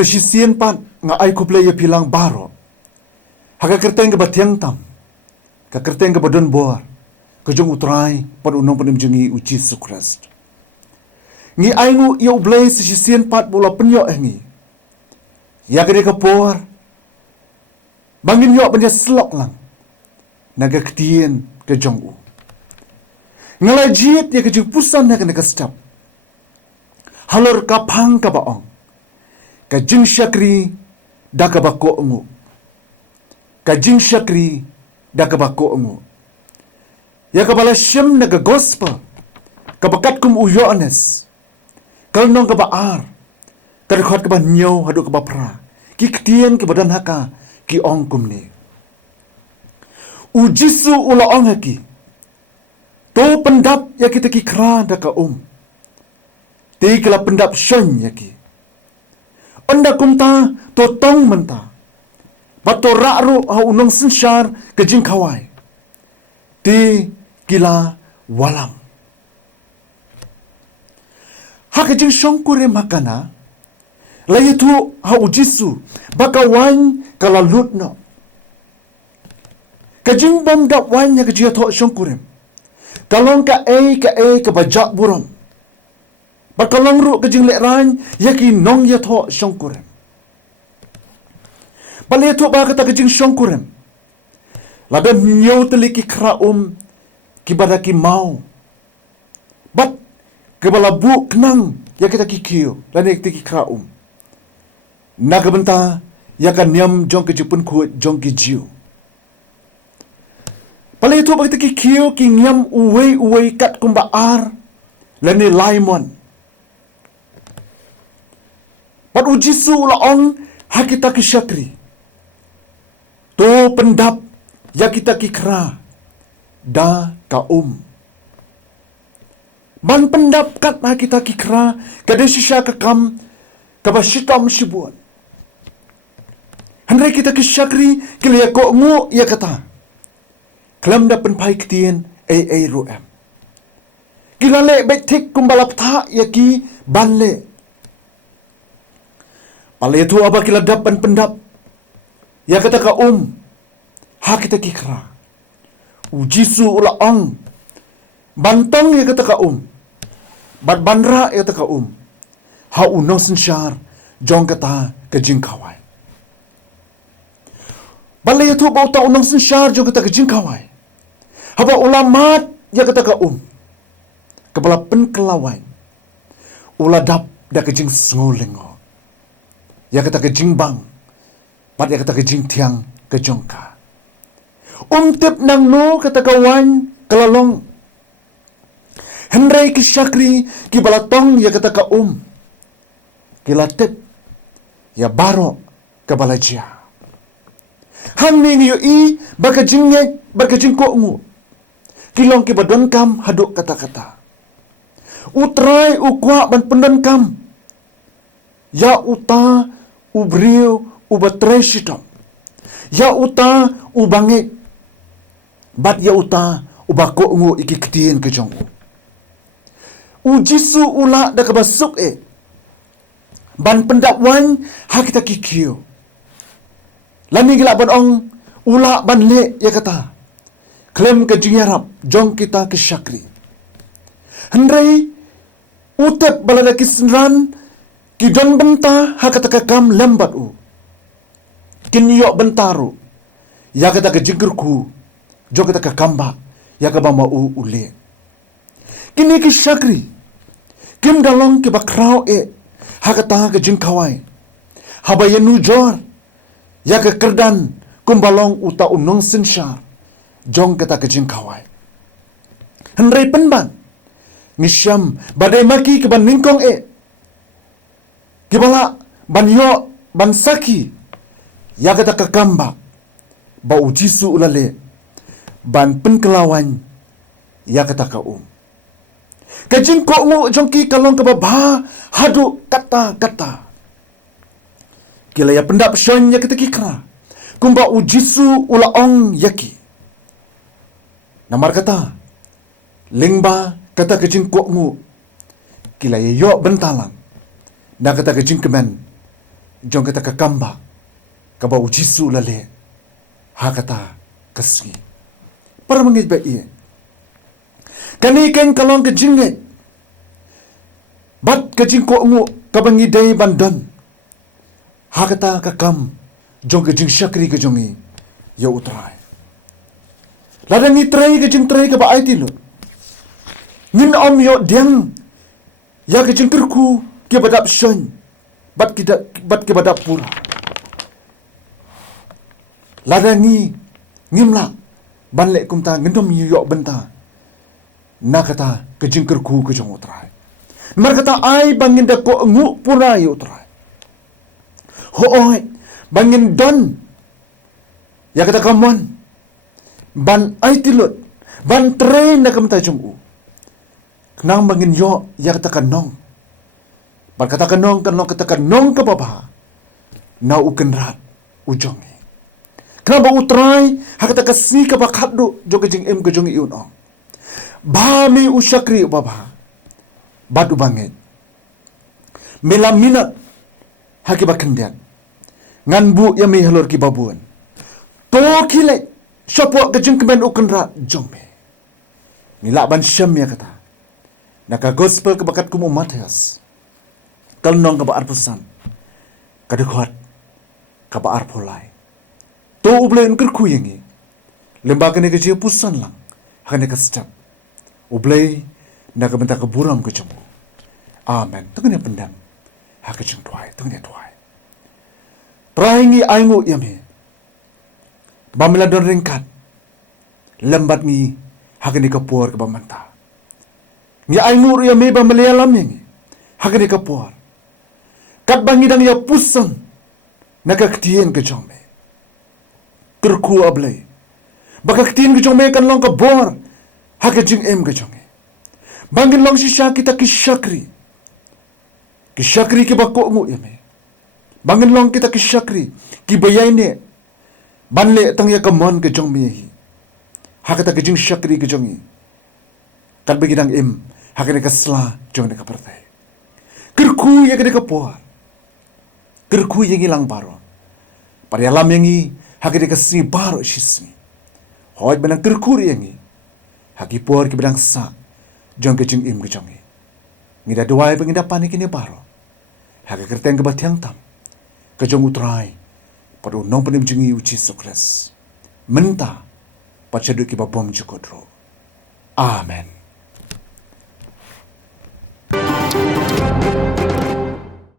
sesisian pat nga ay kuplay ya pilang baro. Haka kerteng ke batiang tam. Ka kerteng ke badon bor. Kejong utrai pan unong penimjengi uji Christ. Ngi ay ngu ya ublay sesisian pat bula penyo ngi. Ya kede kapor. Bangin yo penya selok lang. Naga ketien kejong u. Ngalai jiet ya kejong pusan na kena kestap. Halor kapang kabaong. Kajing syakri da kabako ngu. Kajing syakri da kabako ngu. Ya kabala syem naga gospel. Kabakat kum uyones. Kalnong kabaar. Kadakot kaba nyaw hadu kaba pra. Ki ketien ke badan haka ki ong kum ni. Ujisu ula ong haki. To pendap ya kita ki kra da ka Ti kala pendap syon ya ki. Onda kumta to tong menta. Bato ra'ru ha unong sensyar ke jing kawai. Ti kila walam. Ha ke jing syong kure makana. Laya tu ha ujisu. Baka wany kala lut no. Ke jing bom dap wany ya ke jia to syong kure. Kalong ka ke bajak burom. Bakalong ru ke jing lek ran ya ki nong ya to syong kure. Balai tu ba kata ke jing syong kure. Ladan nyaw teliki kra ki badaki mau. Bat ke balabu kenang ya kita ki kiyo. Ladan kita ki kra Naga benta ya kan nyam jong ke jipun kuat jong ki jiu. Balai tu ba kita ki kiyo ki nyam uwei kat kumba ar. Lani laimon. Pat ujisu laong hakita ki syakri. To pendap ya kita ki kra da ka Ban pendap kat ha kita ki kra kada sisya kakam kabashitam shibuan. Handai kita ki syakri kiliya ko ngu ya kata. Kelam da penpai ketien ai ruam. Kilale betik kumbalap tha ya ki banle. Palai tu apa kila dapan pendap. Ya kata ka ha kita kikra. Ujisu ula ong. Bantong ya kata ka Bat bandra ya kata ka Ha unong sensyar. Jong kata ke jingkawai. Balai tu bau ta unong sensyar jong kata ke jingkawai. Haba ulamat ya kata ka Kepala penkelawai. Ula dap da ke jing sengulengo. Ya kata ke jing bang. Pat ya kata ke jing tiang ke jongka. Tip nang no kata kawan kelalong. Hendrai ki syakri ki balatong ya kata ka Kila tip ya baro ke balajia. Hang ni yo baka jingek baka jingko ngu. Kilong ki badon kam haduk kata-kata. Utrai ukwa ban pendon kam. Ya uta ubriu ubatreshitom. Ya uta ubange. Bat ya uta ubako ngu iki ketien ke jong. Ujisu ula da kabasuk Ban pendakwan ha kita kikiyo. Lani gila ban ong ula ban le ya kata. Klem ke jingyarap jong kita ke syakri. Hendrai utep balada kisenran Kidon benta ha kata kakam lambat Kinyok bentaru. Ya kata ke jingkerku. Jo kata ke kamba. Ya ke bama ule. Kini ki syakri. Kim dalong ke bakrao ha kata ke jingkawai. Habaya nujor. Ya ke kerdan. Kumbalong uta unong sensyar. Jong kata ke jingkawai. Hendrai penban. Ngisyam. Badai maki ke ban ningkong Kibala ban yo ban saki ya kata kakamba ba ujisu ulale ban penkelawan ya kata ka Kajing ko ngu jongki kalong ka ba hadu kata kila ya pendap syon ya kata kikra kumba ujisu ulaong yaki namar kata lingba kata kajing ko ngu kila ya yo bentalang na kata ke jingkemen jong kita kakamba kaba ujisu lale hakata kasngi para mangit ba iye kani ken kalong ke jinge bat ke jingko ngu kabangi dai bandan hakata kakam jong ke jing syakri ke jongi ya utrai ladang itrai ke jing trai kaba ai tilu nin om yo diang ya ke jing kerku ke badap syon bat ke badap pura ladangi ngimla banle kumta ngendom yo benta nakata kejing kerku kejong utrai mar kata ai bangin da ko ngu pura yo utrai ho oi bangin don ya kata kamon ban ai tilut ban train na kamta jong u nang bangin yo ya kata kanong ban kata kanong kata kanong ka baba na ukenrat ujong kenapa utrai hakata kasih ka bakado joga jing em ke jong iun ong bami usyakri baba badu banget melaminat haki bakendian ngan bu ya mi halor ki babuan to kile syapo ke jing kemen ukenrat jong me nila ban syam ya kata naka gospel ke bakat kumu Matius kalnong ka baar pesan kadekot ka baar polai to ublen kerku yangi lembaga ne ke pusan lang hakane ka step ublay na ka benta ka buram ke jemu amen tengene pendam hak jeng tuai tengene tuai traingi aingu yame bamela don ringkat lembat ni hakane ka puar ke bamanta ni aingu yame bamela lam yangi hakane ka puar kat bangi dang ya pusan na ka ktien ke jome kerku ablay baka ktien ke jome kan long ka bor hak jing em ke jong bangin long sisha kita kisyakri ki bako ngu yame bangin long kita kisyakri ki bayane banle tang ya kamon ke jong me hi hakata ke jing syakri ke jongi kan begidang em hakane ka sla jong ne ka partai kerku ya ke ka por kerku yang ilang baro parialam yangi hakade ka sni baro shisni hoy benang kerku yangi haki por ki bedang sa jong ke jing im ke jongi ngida duai pengida panik ini baro haka kerteng ke batyang tam ke jong utrai padu nong penim jingi uci sukres menta pachadu ki babom jukodro amen.